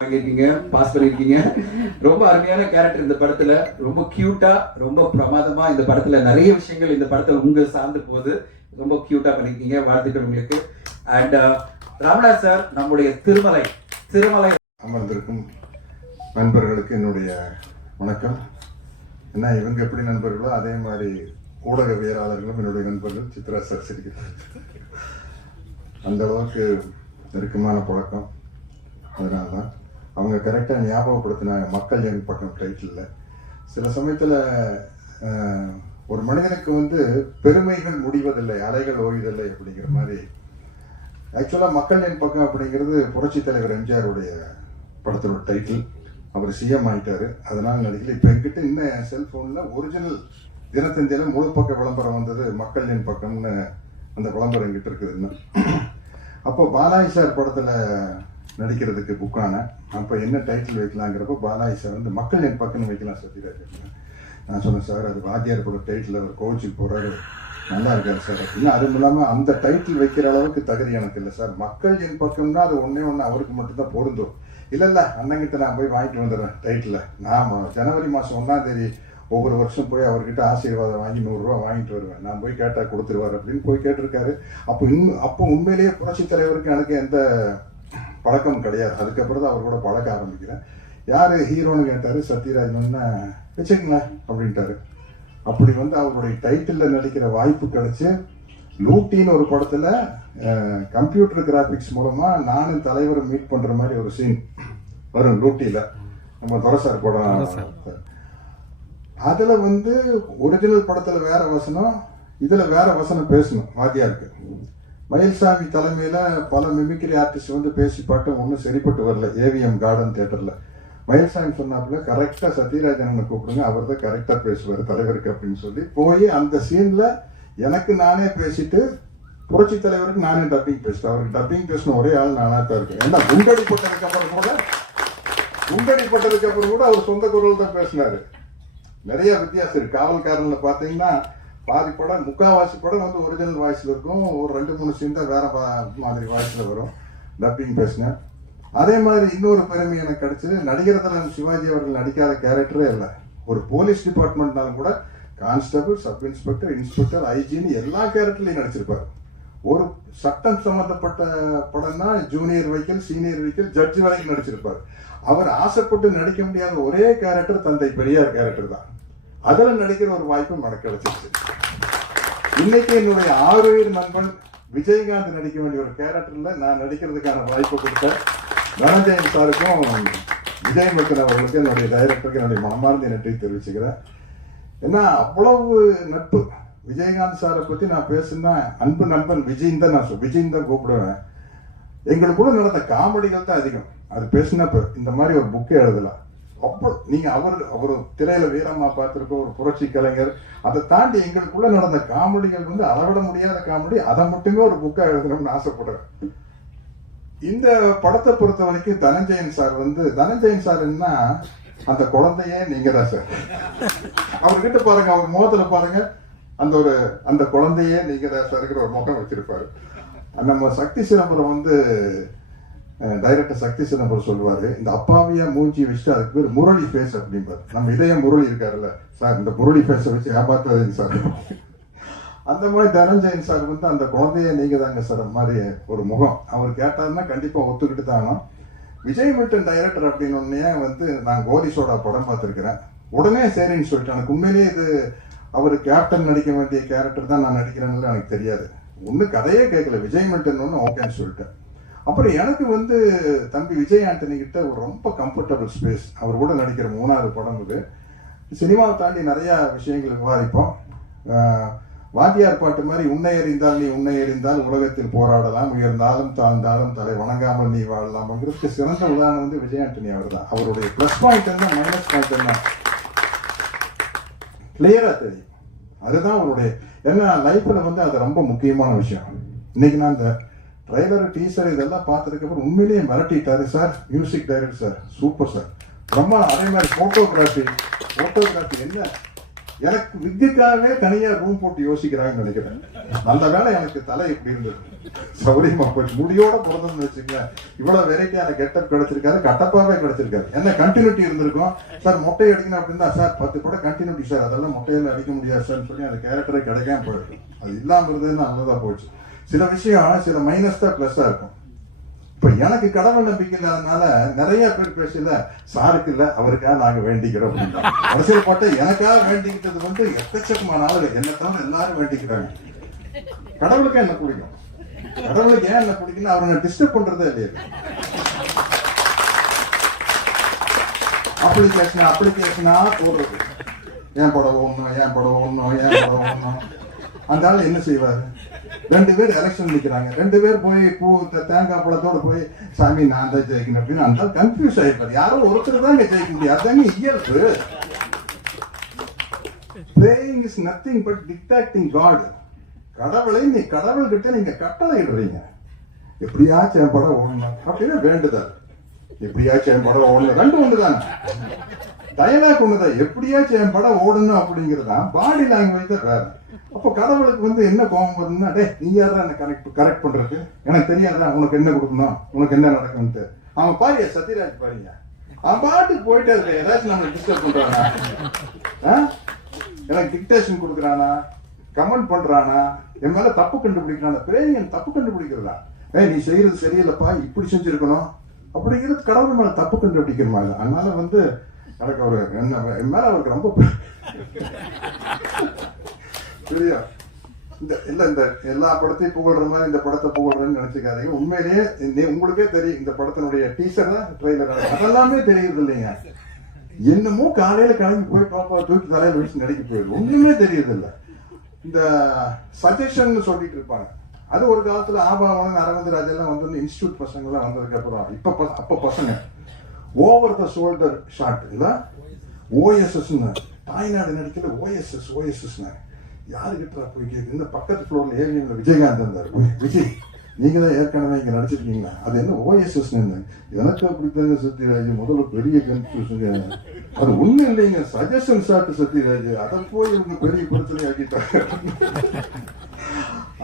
வாங்கியிருக்கீங்க, பாஸ் பண்ணிருக்கீங்க. ரொம்ப அருமையான கேரக்டர் இந்த படத்துல, ரொம்ப கியூட்டா, ரொம்ப பிரமாதமா இந்த படத்துல நிறைய விஷயங்கள் இந்த படத்துல உங்க சார்ந்து போகுது. ரொம்ப கியூட்டா பண்ணிருக்கீங்க. வாழ்த்துக்கள் உங்களுக்கு. அண்ட் ராமநாத் சார், நம்முடைய திருமலை அமர்ந்திருக்கும் நண்பர்களுக்கு என்னுடைய வணக்கம். என்ன இவங்க எப்படி நண்பர்களோ அதே மாதிரி ஊடகவியலாளர்களும் என்னுடைய நண்பர்கள். சித்ரா சார் சிரிக்கிறார். அந்த அளவுக்கு நெருக்கமான பழக்கம். அதனால தான் அவங்க கரெக்டாக ஞாபகப்படுத்தினாங்க மக்கள் என் பக்கம் டைட்டில். சில சமயத்தில் ஒரு மனிதனுக்கு பெருமைகள் முடிவதில்லை, அலைகள் ஓய்வதில்லை அப்படிங்கிற மாதிரி. ஆக்சுவலாக மக்கள் என் பக்கம் அப்படிங்கிறது புரட்சி தலைவர் எம்ஜிஆருடைய படத்தோட டைட்டில். அவர் சிஎம் ஆகிட்டாரு, அதனால நடிக்கல. இப்போ என்கிட்ட இன்னும் என் செல்ஃபோனில் ஒரிஜினல் தினத்தந்தியில் முழு பக்க விளம்பரம் வந்தது, மக்கள் என் பக்கம்னு அந்த விளம்பரம் என்கிட்ட இருக்குது இன்னும். அப்போ பாலாஜி சார் படத்தில் நடிக்கிறதுக்கு புக்கான அப்போ என்ன டைட்டில் வைக்கலாங்கிறப்போ பாலாஜி சார் மக்கள் என் பக்கம்னு வைக்கலாம் சத்யராஜ். நான் சொன்னேன், சார் அது வாத்தியார் பட டைட்டில், அவர் கோவிச்சுக்கு போகிறாரு, நல்லா இருக்காரு சார் அப்படின்னு. அதுவும் இல்லாமல் அந்த டைட்டில் வைக்கிற அளவுக்கு தகுதி எனக்கு இல்லை சார். மக்கள் என் பக்கம்னா அது ஒன்றே அவருக்கு மட்டும்தான் பொருந்தும். இல்லை அண்ணங்கிட்ட நான் போய் வாங்கிட்டு வந்துடுறேன் டைட்டில். நான் ஜனவரி மாதம் 1ஆம் தேதி ஒவ்வொரு வருஷம் போய் அவர்கிட்ட ஆசீர்வாதம் வாங்கி 100 ரூபா வாங்கிட்டு வருவேன். நான் போய் கேட்டால் கொடுத்துருவார் அப்படின்னு போய் கேட்டிருக்காரு. அப்போ உண்மையிலேயே புரட்சி தலைவருக்கு எனக்கு எந்த பழக்கம் கிடையாது. அதுக்கப்புறம் தான் அவர் கூட பழக்க ஆரம்பிக்கிறேன். யார் ஹீரோன்னு கேட்டார். சத்யராஜ் வச்சுக்கங்களேன் அப்படின்ட்டாரு. அப்படி அவருடைய டைட்டிலில் நடிக்கிற வாய்ப்பு கிடைச்சி லூட்டின்னு ஒரு படத்தில் கம்ப்யூட்டர் கிராஃபிக்ஸ் மூலமாக நானும் தலைவரை மீட் பண்ணுற மாதிரி ஒரு சீன் வரும் லூட்டியில். நம்ம துரசார் படம். அதில் ஒரிஜினல் படத்தில் வேற வசனம், இதில் வேற வசனம் பேசணும் வாத்தியாருக்கு. மயில்சாமி தலைமையில் பல மிமிக்ரி ஆர்டிஸ்ட் பேசி பாட்டு ஒன்றும் சரிப்பட்டு வரல. ஏவிஎம் கார்டன் தியேட்டரில் மயில்சாமி சொன்னாப்புல கரெக்டாக சத்யராஜனை கூப்பிடுங்க, அவர் தான் கரெக்டாக பேசுவார் தலைவருக்கு அப்படின்னு சொல்லி போய் அந்த சீனில் எனக்கு நானே பேசிட்டு புரட்சி தலைவருக்கு நானே டப்பிங் பேசிட்டேன். அவருக்கு டப்பிங் பேசின ஒரே ஆள் நானாக தான் இருக்கேன். ஏன்னா குண்டடிப்பட்டதுக்கு அப்புறம் கூட அவர் சொந்த குரல் தான் பேசினாரு. நிறைய வித்தியாசம் இருக்கு. காவல்காரன்ல பார்த்தீங்கன்னா பாதி படம், முக்காவாசி படம் ஒரிஜினல் வாய்ஸ்ல இருக்கும். ஒரு 2-3 சீன் தான் வேற மாதிரி வாய்ஸ்ல வரும் டப்பிங் பேசினேன். அதே மாதிரி இன்னொரு பெருமை எனக்கு கிடைச்சது, நடிகர் தலைவர் சிவாஜி அவர்கள் நடிக்காத கேரக்டரே இல்லை. ஒரு போலீஸ் டிபார்ட்மெண்ட்னாலும் கூட கான்ஸ்டபிள், சப் இன்ஸ்பெக்டர், இன்ஸ்பெக்டர், ஐஜின்னு எல்லா கேரக்டர்லையும் நடிச்சிருப்பார். ஒரு சட்டம் சம்பந்தப்பட்ட படம்னா junior vehicle, senior vehicle, judge வரைக்கும் நடிச்சிருப்பார். அவர் ஆசைப்பட்டு நடிக்க முடியாத ஒரே கேரக்டர் தந்தை பெரியார் கேரக்டர் தான். அதில் நடிக்கிற ஒரு வாய்ப்பு எனக்கு கிடைச்சிருச்சு. இன்னைக்கு என்னுடைய 6 நண்பன் விஜயகாந்த் நடிக்க வேண்டிய ஒரு கேரக்டர்ல நான் நடிக்கிறதுக்கான வாய்ப்பு கொடுத்தேன். தனஞ்சயன் சாருக்கும் விஜய் மக்கள் அவர்களுக்கு, என்னுடைய டைரக்டருக்கு என்னுடைய மனமார்ந்த நன்றி தெரிவிச்சுக்கிறேன். ஏன்னா அவ்வளவு நட்பு. விஜயகாந்த் சாரை பத்தி நான் பேசுனா அன்பு நண்பன் விஜயின் தான் விஜயின் தான் கூப்பிடுவேன். எங்களுக்குள்ள நடந்த காமெடிகள் தான் அதிகம். அது பேசினப்ப இந்த மாதிரி ஒரு புக்கே எழுதலாம். அப்போ நீங்க அவர் திரையில வீரமா பார்த்திருக்க ஒரு புரட்சி கலைஞர். அதை தாண்டி எங்களுக்குள்ள நடந்த காமெடிகள் அளவிட முடியாத காமெடி. அதை மட்டுமே ஒரு புக்கா எழுதணும்னு ஆசைப்படுறேன். இந்த படத்தை பொறுத்த வரைக்கும் தனஞ்சயன் சார் என்ன அந்த குழந்தையே நீங்க தான் சார். அவர்கிட்ட பாருங்க, அவர் முகத்துல பாருங்க, அந்த குழந்தையே நீங்க தான் சார் ஒரு முகம் வச்சிருப்பாரு. நம்ம சக்தி சிதம்பரம் டைரக்டர் சக்தி சிதம்பரம் சொல்லுவாரு, இந்த அப்பாவியா மூஞ்சி வச்சுட்டு அதுக்கு பேர் முரளி ஃபேஸ் அப்படிம்பாரு. நம்ம இதய முரளி இருக்காருல்ல சார், இந்த முரளி ஃபேஸை வச்சு ஏமாத்தாதீங்க சார். அந்த மாதிரி தனஞ்சயன் சார் அந்த குழந்தைய நீங்க தாங்க சார் மாதிரி ஒரு முகம். அவர் கேட்டாருன்னா கண்டிப்பா ஒத்துக்கிட்டு தானோ. விஜய் மில்டன் டைரக்டர் அப்படின்னு நான் கோலி சோடா படம் பார்த்துருக்கிறேன். உடனே சரின்னு சொல்லிட்டேன். எனக்கு உண்மையிலேயே இது அவர் கேப்டன் நடிக்க வேண்டிய கேரக்டர் தான் நான் நடிக்கிறேன்னு எனக்கு தெரியாது. ஒன்றும் கதையே கேட்கல. விஜய் மில்டன் ஓகேன்னு சொல்லிட்டேன். அப்புறம் எனக்கு தம்பி விஜய் ஆண்டனி கிட்ட ஒரு ரொம்ப கம்ஃபர்டபுள் ஸ்பேஸ். அவர் கூட நடிக்கிற 3வது படம் இது. சினிமாவை தாண்டி நிறைய விஷயங்கள் விவாதிப்போம். வாத்தியார் பாட்டு மாதிரி உன்னை எறிந்தால் நீ உன்னை எறிந்தால் உலகத்தில் போராடலாம், உயர்ந்தாலும் தாழ்ந்தாலும் தலை வணங்காமல் நீ வாழலாம்ங்கிறதுக்கு சிறந்த உதாரணம் விஜய் ஆண்டனி அவர் தான். அவருடைய பிளஸ் பாயிண்ட் என்ன மைனஸ் பாயிண்ட் என்ன கிளியரா தெரியும். அதுதான் அவருடைய என்ன லைஃப்ல அது ரொம்ப முக்கியமான விஷயம். இன்னைக்கு நான் இந்த ட்ரைலர், டீசர் இதெல்லாம் பார்த்துருக்கப்புறம் உண்மையிலேயே மிரட்டிட்டாரு sir. Music director sir, super sir, ரொம்ப. அதே மாதிரி போட்டோகிராஃபி என்ன எனக்கு வித்தியக்காகவே தனியா ரூம் போட்டு யோசிக்கிறாங்கன்னு நினைக்கிறேன். நல்ல வேலை எனக்கு தலை இப்படி இருந்தது, சௌரியமா போச்சு. முடியோட பிறந்தோம்னு வச்சுங்களேன், இவ்வளவு வெரைட்டியான கெட்டப் கிடைச்சிருக்காரு, கட்டப்பாவே கிடைச்சிருக்காரு. என்ன கண்டினியூட்டி இருந்திருக்கும். சார் மொட்டை அடிக்கணும் அப்படின்னா, சார் 10 கூட கண்டினியூட்டி சார், அதெல்லாம் மொட்டையில அடிக்க முடியாது சார் சொல்லி அந்த கேரக்டரை கிடைக்காம போயிருக்கு. அது இல்லாம இருந்ததுன்னு நல்லதா போச்சு. சில விஷயம் சில மைனஸ் தான் பிளஸ்ஸா இருக்கும். இப்ப எனக்கு கடவுள் நம்பிக்கை இல்லாதனால நிறைய பேர் பேசல, சாருக்கு இல்ல அவருக்காக நாங்க வேண்டிக்கிறோம் அப்படின்னா, அரசியல் போட்ட எனக்காக வேண்டிக்கிட்டது வந்து எக்கச்சக்கமான ஆளுங்க, என்ன தவிர எல்லாரும் வேண்டிக்கிறாங்க. கடவுளுக்கு என்ன பிடிக்கும், கடவுளுக்கு ஏன் என்ன பிடிக்குன்னு அவரை டிஸ்டர்ப் பண்றதே இல்லையா. அப்ளிகேஷனா போடுறது, ஏன் படம் ஓடணும், ஏன் படம் ஓடணும், ஏன் படம் ஓடணும். அந்த ஆள் என்ன செய்வாரு, 2 பேர் எலெக்ஷன் நிக்கிறாங்க, 2 பேர் போய் பூ தேங்காய் பழத்தோட போய் சாமி நான் தான் ஜெயிக்கணும் அப்படின்னு அந்த கன்ஃபியூஸ் ஆயிருப்பாரு. யாரோ ஒருத்தர் தான் ஜெயிக்க முடியும், அதுதாங்க இயல்பு. Praying is nothing but dictating God. கடவுளை நீ கடவுள்கிட்ட நீங்க கட்டளை இடுறீங்க, எப்படியாச்சும் என் படம் ஓடணும் அப்படின்னு வேண்டுதல். எப்படியாச்சும் என் படம் ஓடணும், 2 ஒண்ணுதான், டயலாக் ஒண்ணுதான். எப்படியாச்சும் என் படம் ஓடணும் அப்படிங்கிறதா, பாடி லாங்குவேஜ் தான் வேற. அப்போ கடவுளுக்கு வந்து என்ன கோபம் வரும்னா, டே நீ யாரா என்ன கரெக்ட் பண்றதுக்கு, எனக்கு தெரியாதா உனக்கு என்ன கொடுக்கணும், உனக்கு என்ன நடக்கும்ட்டு. அவன் பாருங்க சத்யராஜ் பாருங்க, அவன் பாட்டுக்கு போயிட்டே இருக்க, ஏதாச்சும் நம்மளை டிஸ்டர்ப் பண்றானா, எனக்கு டிக்டேஷன் கொடுக்குறானா, கமெண்ட் பண்றானா, என் மேல தப்பு கண்டுபிடிக்கிறான. பிரேயன் தப்பு கண்டுபிடிக்கிறதா, நீ செய்யறது சரியில்லைப்பா, இப்படி செஞ்சிருக்கணும் அப்படிங்கிறது கடவுள் மேல தப்பு கண்டுபிடிக்கிற மாதிரி. அதனால வந்து எனக்கு அவரு என்ன என் மேல அவருக்கு ரொம்ப சரியா இந்த எல்லா படத்தையும் புகழ்ற மாதிரி இந்த படத்தை புகழ்றேன்னு நினைச்சுக்காதீங்க. உண்மையிலேயே உங்களுக்கே தெரியும், இந்த படத்தினுடைய டீசர் ட்ரெய்லர் அதெல்லாமே தெரியுது இல்லைங்க. என்னமோ காலையில கிளம்பி போய் பாப்பா தூக்கி தலையில வச்சு நடிக்க போயிடுது, ஒண்ணுமே தெரியுது இல்ல. இந்த சஜஷன் சொல்லிட்டு இருப்பாங்க, அது ஒரு காலத்துல ஆபாவனம் அரவிந்த் ராஜெல்லாம் வந்து இன்ஸ்டியூட் பசங்க எல்லாம் வந்ததுக்கு அப்புறம் அப்ப பசங்க ஓவர் த ஷோல்டர் ஷாட் இல்ல, ஓஎஸ்எஸ் தாய்நாடு நடிக்கல, ஓஎஸ்எஸ் யாருக்கிட்ட போய் கேட்கு, இந்த பக்கத்து ஃப்ளோர்ல ஏவிஎம்ல விஜயகாந்த் இருந்தார், விஜய் நீங்க தான் ஏற்கனவே இங்க நடிச்சிருக்கீங்களா, அது என்ன ஓஎஸ்எஸ் எனக்கு அப்படித்தாங்க சத்யராஜ், முதல்ல பெரிய கன்ஃபியூஷன், அது ஒண்ணும் இல்லைங்க சஜஷன் ஷாட் சத்யராஜ், அதை போய் இவங்க பெரிய பிரச்சனை ஆக்கிட்டாங்க.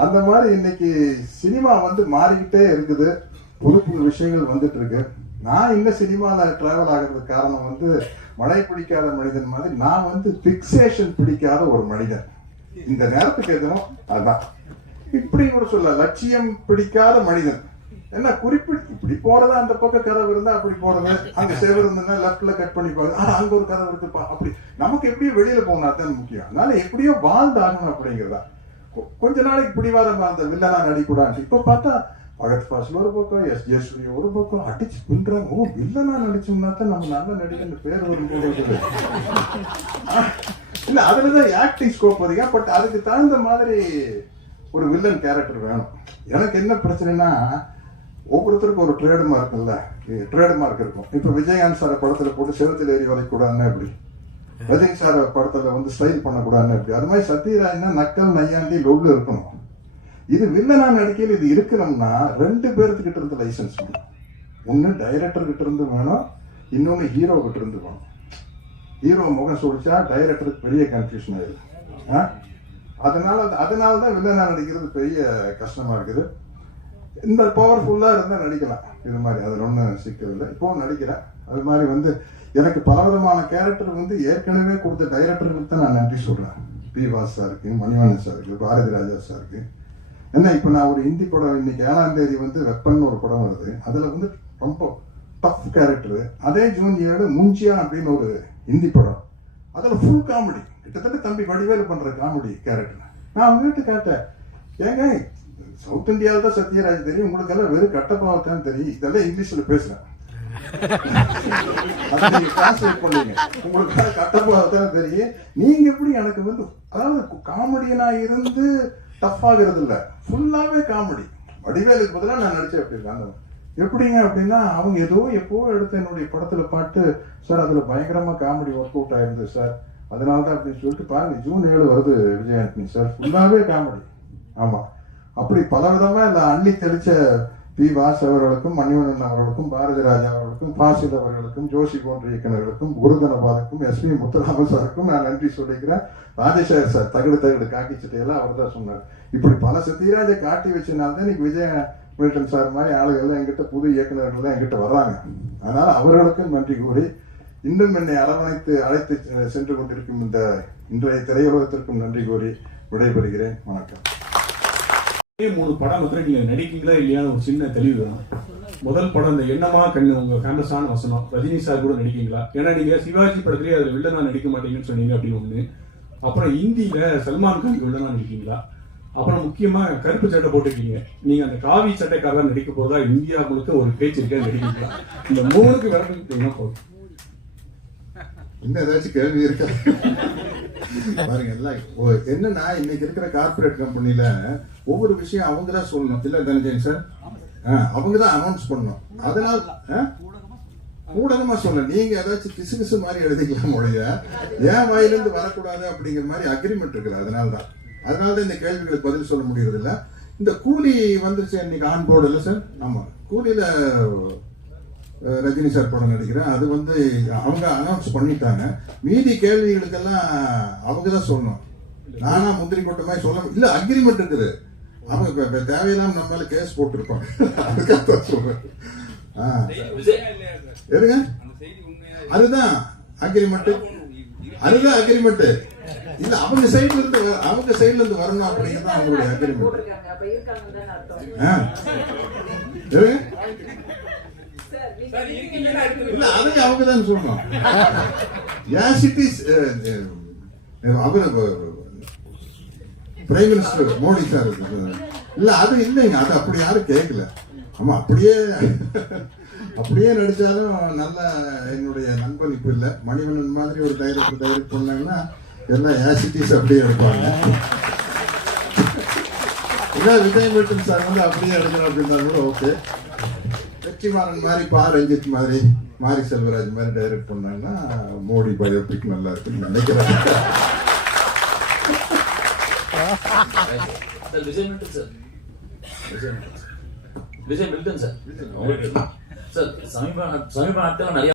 அந்த மாதிரி இன்னைக்கு சினிமா வந்து மாறிக்கிட்டே இருக்குது, புது புது விஷயங்கள் வந்துட்டு இருக்கு. நான் இந்த சினிமால டிராவல் ஆகிறதுக்கு காரணம் வந்து மழை பிடிக்காத மனிதன் மாதிரி நான் வந்து பிக்சேஷன் பிடிக்காத ஒரு மனிதன். இந்த நேரத்துக்கு எதுவும் அதுதான் இப்படி கூட சொல்ல, லட்சியம் பிடிக்காத மனிதன். என்ன குறிப்பிட்டு இப்படி போறதா, அந்த பக்கம் கதவு இருந்தா அப்படி போறது, அங்க சேவர் இருந்தா லெப்ட்ல கட் பண்ணி பாரு, ஆனா அங்க ஒரு கதவு இருக்குப்பா, அப்படி நமக்கு எப்படியோ வெளியில போனா தான் முக்கியம். அதனால எப்படியோ வாழ்ந்தாகணும் அப்படிங்கிறதா. கொஞ்ச நாளைக்கு பிடிவாதமா அந்த வில்லனா நடிக்கூடாது. இப்ப பார்த்தா பகத் பாசில் ஒரு பக்கம், எஸ் ஒரு பக்கம் அடிச்சு பின்றாங்க. ஓ வில்லனா நடிச்சோம்னா தான் நம்ம நல்ல நடிகர் பேர் வரும் போது இல்ல, அதுலதான் ஆக்டிங் ஸ்கோப் அதிகம். பட் அதுக்கு தகுந்த மாதிரி ஒரு வில்லன் கேரக்டர் வேணும். எனக்கு என்ன பிரச்சனைனா, ஒவ்வொருத்தருக்கும் ஒரு ட்ரேட்மார்க் இல்ல, ட்ரேட்மார்க் இருக்கும். இப்ப விஜயகாந்த் சார் படத்துல போட்டு செவத்தில் ஏறி வரைக்கூடாதுன்னா எப்படி, ரஜினி சார் படத்துல வந்து ஸ்டைல் பண்ணக்கூடாதுன்னு எப்படி, அது மாதிரி சத்யராஜ்னா நக்கல் நையாண்டி லொல்லு இருக்கணும். இது வில்லனா நடிக்கையில் இது இருக்கணும்னா 2 பேர்த்துக்கிட்ட இருந்து லைசன்ஸ் வேணும். ஒன்னு டைரக்டர் கிட்ட இருந்து வேணும், இன்னொன்னு ஹீரோ கிட்ட இருந்து வேணும். ஹீரோ முகம் சொல்லிச்சா டைரக்டருக்கு பெரிய கன்ஃபியூஷன் ஆயிடுது. அதனாலதான் வில்லனா நடிக்கிறது பெரிய கஷ்டமா இருக்குது. இந்த பவர்ஃபுல்லா இருந்தா நடிக்கலாம் இது மாதிரி, அதுல ஒன்றும் சிக்கல் இல்லை. இப்போ நடிக்கிறேன். அது மாதிரி வந்து எனக்கு பலவிதமான கேரக்டர் வந்து ஏற்கனவே கொடுத்த டைரக்டர்களுக்கு தான் நான் நன்றி சொல்றேன். பி வாஸ் சாருக்கு, மணிவண்ணன் சாருக்கு, பாரதி ராஜா சாருக்கு. என்ன இப்ப நான் ஒரு ஹிந்தி படம் இன்னைக்கு 7ஆம் தேதி வந்து வெப்பன் ஒரு படம் வருது, அதுல வந்து ரொம்ப டஃப் கேரக்டர். அதே ஜூன் 7 முஞ்சியா அப்படின்னு ஒரு ஹிந்தி படம், அதுல ஃபுல் காமெடி, கிட்டத்தட்ட தம்பி வடிவேலு பண்ற காமெடி கேரக்டர். நான் அவங்க வீட்டு கேட்டேன், ஏங்க சவுத் இந்தியாவில் தான் சத்யராஜ் தெரியும், உங்களுக்கு எல்லாம் வெறும் கட்டப்பாவத்தான் தெரியும், இதெல்லாம் இங்கிலீஷ்ல பேசுறேன், உங்களுக்கு கட்டப்பாவத்தான் தெரியும், நீங்க எப்படி எனக்கு வந்து அதாவது காமெடியனா இருந்து டஃப் ஆகிறது இல்ல, ஃபுல்லாவே காமெடி. வடிவேலுக்கு பதிலாக நான் நடிச்சேன் எப்படி இருக்காங்க எப்படிங்க அப்படின்னா, அவங்க எப்போ எடுத்த என்னுடைய படத்துல பாட்டு சார், அதுல பயங்கரமா காமெடி ஒர்க் அவுட் ஆயிருந்தது சார், அதனாலதான் அப்படின்னு சொல்லிட்டு பாருங்க ஜூன் 7 வருது விஜய் ஆண்டனி சார், ஃபுல்லாவே காமெடி. ஆமா, அப்படி பல விதமா இந்த அள்ளி தெளிச்ச பி. வாஸ் அவர்களுக்கும், மணிவண்ணன் அவர்களுக்கும், பாரதி ராஜா அவர்களுக்கும், பாசில் அவர்களுக்கும், ஜோஷி போன்ற இயக்குநர்களுக்கும், குருதனபாதுக்கும், எஸ். பி. முத்துராமன் சாருக்கும் நான் நன்றி சொல்லிக்கிறேன். ராஜேஷர் சார் தகடு காக்கி சட்டையெல்லாம் அவர் தான் சொன்னார். இப்படி பல சத்யராஜை காட்டி வச்சனால்தான் இன்னைக்கு விஜய மில்டன் சார் மாதிரி ஆளுகள்லாம் எங்கிட்ட, புது இயக்குநர்கள்லாம் எங்கிட்ட வர்றாங்க. அதனால அவர்களுக்கும் நன்றி கூறி, இன்றும் என்னை அரவணைத்து அழைத்து சென்று கொண்டிருக்கும் இந்த இன்றைய திரையுலகத்திற்கும் நன்றி கூறி விடைபெறுகிறேன். வணக்கம். 3 படம் வந்து நீங்க நடிக்கீங்களா இல்லையா ஒரு சின்ன தெளிவு வேணும். முதல் படம் இந்த என்னமா கண்ணு, உங்க ஃபேமஸான வசனம், ரஜினி சார் கூட நடிக்கீங்களா? ஏன்னா நீங்க சிவாஜி படத்திலேயே அதுல வில்லனா நடிக்க மாட்டீங்கன்னு சொன்னீங்க அப்படின்னு ஒண்ணு. அப்புறம் இந்தியில சல்மான் கான் வில்லனா நடிக்கீங்களா? அப்புறம் முக்கியமா கருப்பு சட்டை போட்டுருக்கீங்க, நீங்க அந்த காவி சட்டைக்காரர் நடிக்க போதா இந்தியா முழுக்க ஒரு பேச்சு இருக்க நடிக்கீங்களா? இந்த 3க்கு விளக்கம் போதும். இன்னும் ஏதாச்சும் கேள்வி இருக்கா? பாருங்க, எல்லாம் என்னன்னா இன்னைக்கு இருக்கிற கார்பரேட் கம்பெனில ஒவ்வொரு விஷயம் அவங்க தான் சொல்லணும். இல்ல தனஞ்சயன் சார், அவங்க தான் அனௌன்ஸ் பண்ணணும். அதனால ஊடகமா சொன்ன நீங்க ஏதாச்சும் கிசு மாதிரி எழுதிக்கலாம் மொழிய, ஏன் வாயிலிருந்து வரக்கூடாது அப்படிங்கிற மாதிரி அக்ரிமெண்ட் இருக்குது. அதனாலதான் இந்த கேள்விகளுக்கு பதில் சொல்ல முடியறது இல்ல. இந்த கூலி வந்துருச்சு இன்னைக்கு ஆன் போர்டு இல்ல சார்? ஆமா, கூலியில ரஜினி சார் படம் நடிக்கிறேன். அது வந்து அவங்க அனௌன்ஸ் பண்ணிட்டாங்க. மீதி கேள்விகளுக்கெல்லாம் அவங்க தான் சொல்லணும். நானா முந்திரி கொட்ட மாதிரி சொல்ல இல்ல, அக்ரிமெண்ட் இருக்குது. அவங்க தேவையில்லாம நம்ம மேல கேஸ் போட்டிருப்பாங்க. அதுக்காக சொல்றேன். எதுங்க, அதுதான் அக்ரிமெண்ட். அதுதான் அக்ரிமெண்ட். இல்ல, அவங்க சைடுல இருந்து வரணும் அப்படிங்கிறது அவங்களுடைய அக்ரிமெண்ட். இல்ல, அதுக்கு அவங்க தான் சொல்லணும். அவரு பிரைம் மினிஸ்டர் மோடி சார் இல்ல, அது இல்லைங்க, அது அப்படி யாரும் கேட்கல. ஆமா, அப்படியே நடிச்சாலும் நல்ல என்னுடைய நண்பன் இப்ப இல்ல. மணிவண்ணன் மாதிரி ஒரு டைரக்ட் பண்ணாங்கன்னா எல்லாம் ஆசிட்டிஸ் அப்படியே எடுப்பாங்க. விஜய் மில்டன் சார் வந்து அப்படியே எடுக்கணும் அப்படின்னா கூட ஓகே. வெற்றிமாறன் மாதிரி, பா ரஞ்சித் மாதிரி, மாரி செல்வராஜ் மாதிரி டைரக்ட் பண்ணாங்கன்னா மோடி பயோபிக் நல்லா இருக்குன்னு நினைக்கிறேன். விஜய் மில்டன் சார் சமீப நாட்கள் நிறைய